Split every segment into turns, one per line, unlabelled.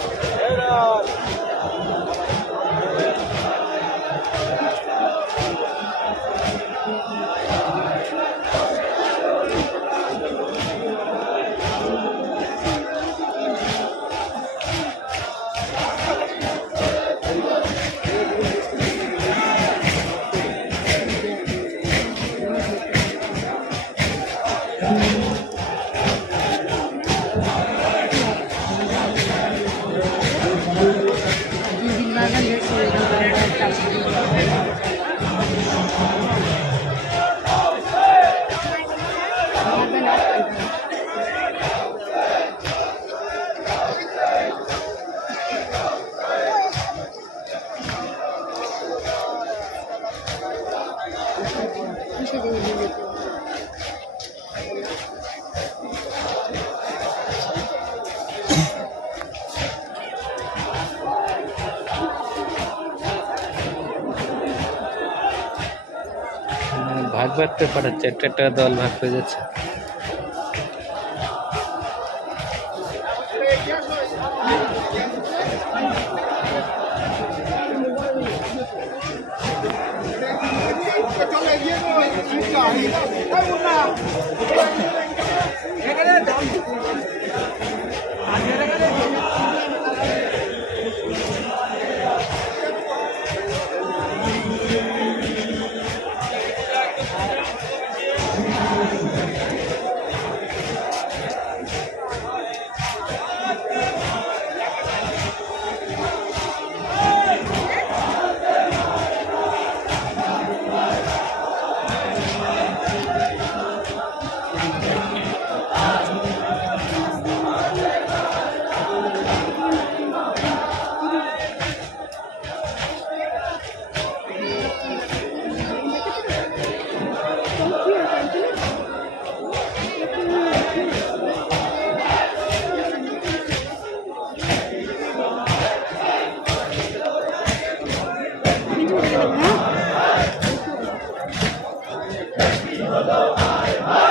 Era.
ভাগ পারছে একটা একটা দল ভাগ হয়ে যাচ্ছে।
Shiva Lopaya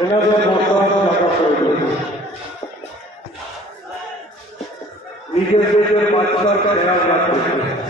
ওনাদের মতামত রাখা প্রয়োজন নিজেদের বাচ্চার খেয়াল রাখতে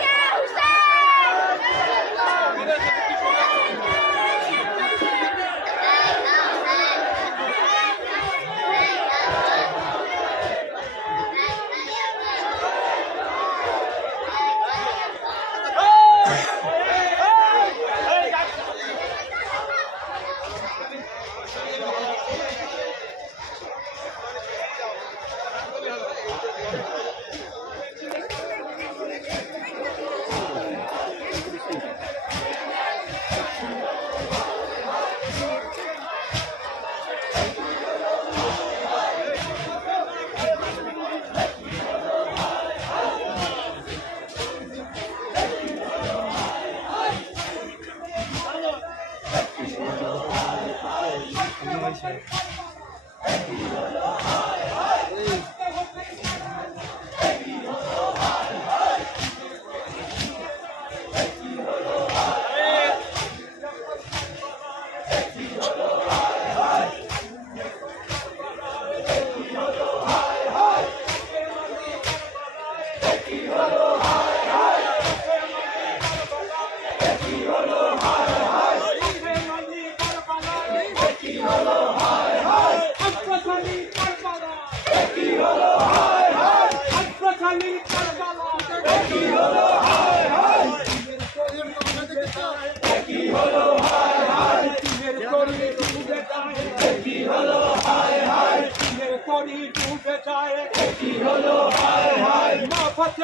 change.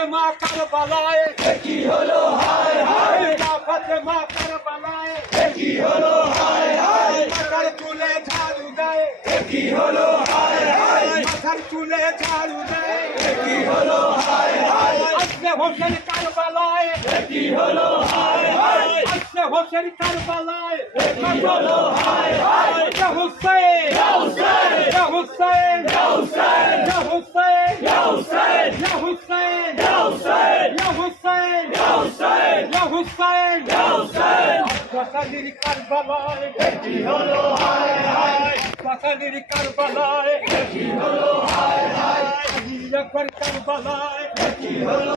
মা কারবালায়। কি হলো হায় হায়। মা ফাতেমা কারবালায়। কি হলো হায় হায়। মাথার চুলে ঝাড়ু দেয়। কি হলো হায় হায়। মাথার চুলে ঝাড়ু দেয়। কি হলো হায় হায়। আজকে হোসেন কারবালায়। কি হলো হায় হায়। você ele cai no balaio. Ele vai pro do raio. Já Hussein. Já Hussein. Já Hussein. Já Hussein. Já Hussein. Já Hussein. Já Hussein. Já Hussein. Já Hussein. Já Hussein. Já Hussein. Já Hussein. Passa de cara no balai, é que rolou, ai, ai. Passa de cara no balai, é que rolou, ai, ai. E agora cara no balai, é que rolou.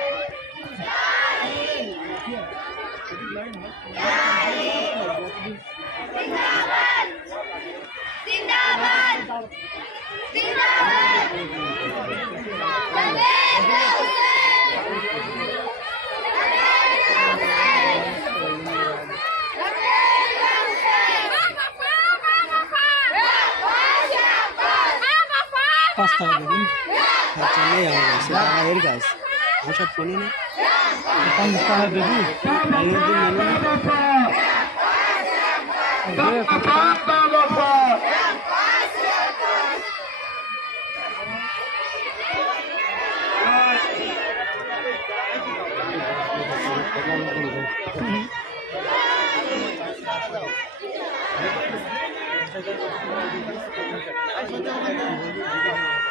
নেই আমার কাছে টাকা এর কাজ আমার ফোনে না Thank you.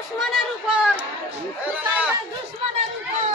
দুশ্মনের উপর। দুশ্মনের উপর।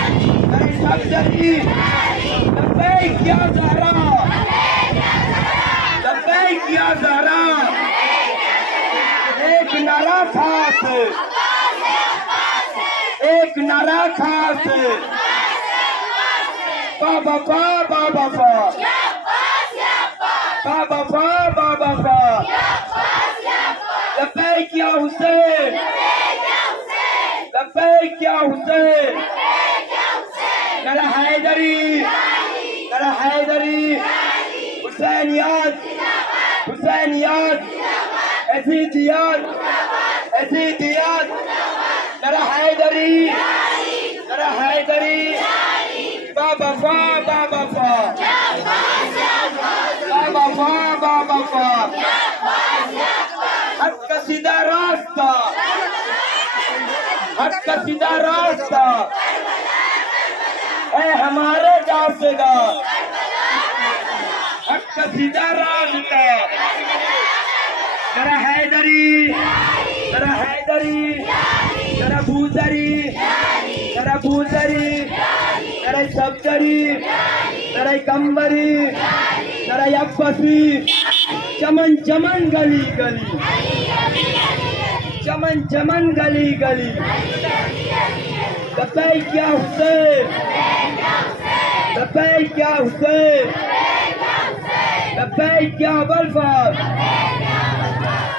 लपे क्या जहरा लपे क्या जहरा एक नारा खास एक नारा खास बाबा बा बाबा बा बाबा बा बाबा बा लबैक या हुसैन। लबैक या हुसैन। لنا حيدري لنا حيدري. حسينيات حسينيات. أزيديات أزيديات. لنا حيدري لنا حيدري. بابا فا بابا فا. بابا فا بابا فا. حتى سيدا راستا. حتى سيدا راستا. है हमारे जाफेगा हक का सीधा रास्ता जरा हैदरी जरा हैदरी, जरा भूतरी जरा भूतरी, जरा सब्जरी जरा कंबरी, जरा अब्बसी चमन चमन गली गली। चमन चमन गली गली। लब्बैक क्या हुसैन لبيك يا حسين. لبيك يا بلفر.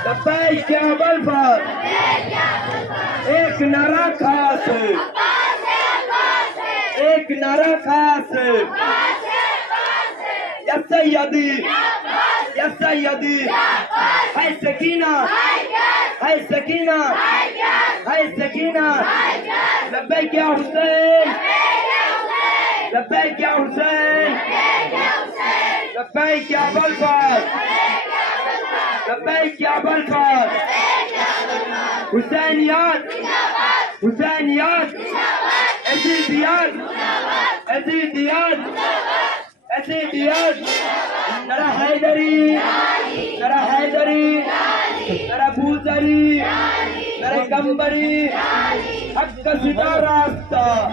لبيك يا بلفر. يا نعرہ خاص ایک نعرہ خاص يا سيدي. يا سيدي. هاي سكينة. هاي سكينة. هاي سكينة. لبيك يا حسين. لبيك يا حسين لبيك يا بلفظ لبيك يا بلفظ حسينيات حسينيات أزيديات أزيديات أزيديات ترى حيدري ترى حيدري ترى بوزري ترى كمبري حق ستا راستا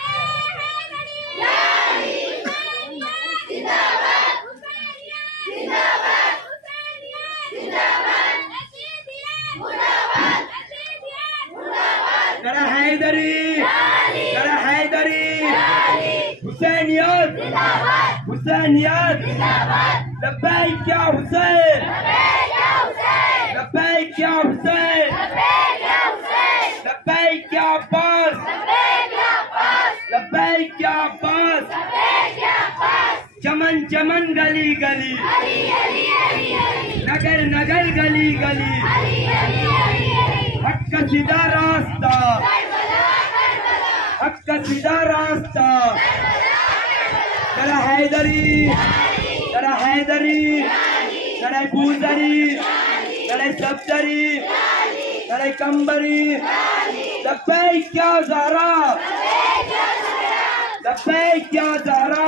حسينيات حسينيات لبيك يا حسين لبيك يا حسين لبيك يا حسين गली गली। नगर नगर गली गली। हक सीधा रास्ता। हक सीधा रास्ता। जरा हैदरी। जरा हैदरी। जरा भूतरी जरा सब्जरी जरा कंबरी। लब्बैक क्या जारा। लब्बैक क्या जारा।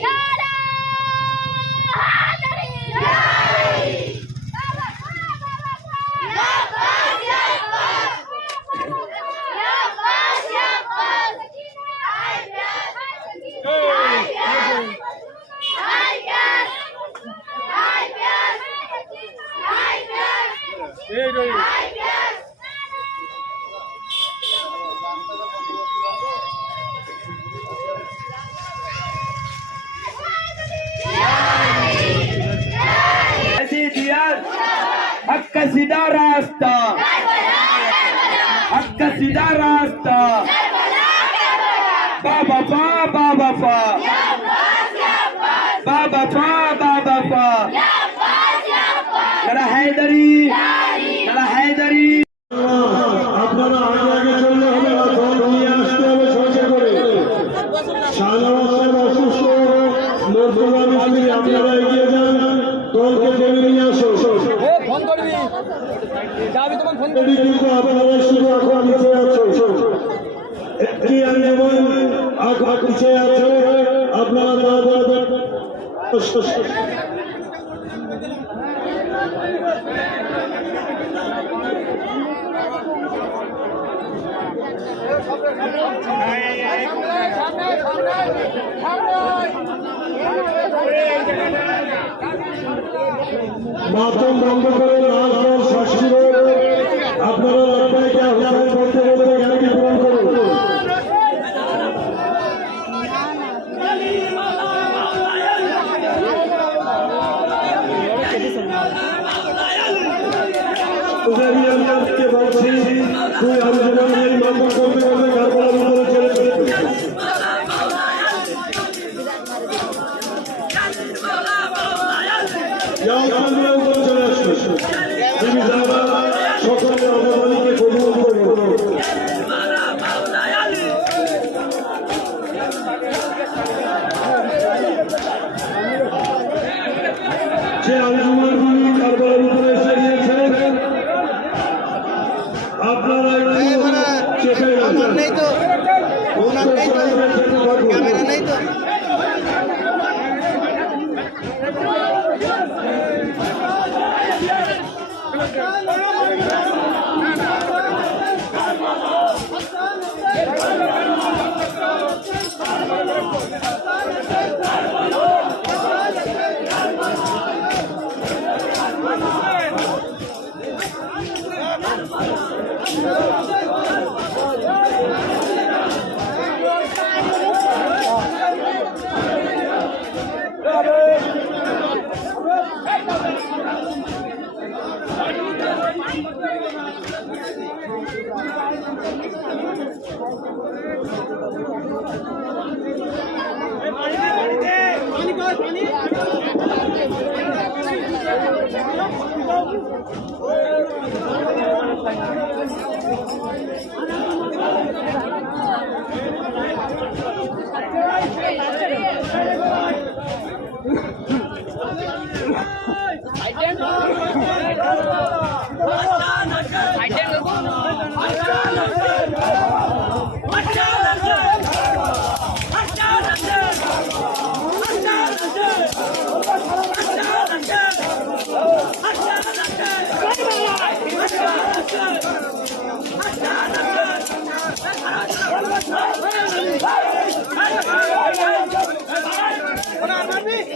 হায়দারি। তারা হায়দারি।
আপনারা আগে আগে চললে হবে না দল নিয়ে আসতে হবে সহজে করে। শাহজাহান সাহেব অসুস্থ মর্তবা মিস্ত্রি আপনারা এগিয়ে যান। দলকে টেনে নিয়ে আসো
ফোন করবি? যাবি তোমার ফোন
নাচন বন্ধ করে নাচ সংস্কৃতি আপনারা লড়াইকে আহ্বান করতে नहीं तो फोन नहीं तो कैमरा नहीं तो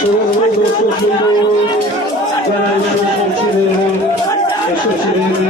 Şurada da çok çok mutlu. Ben Ayşe Şemşire'nin, Ayşe Şemşire'nin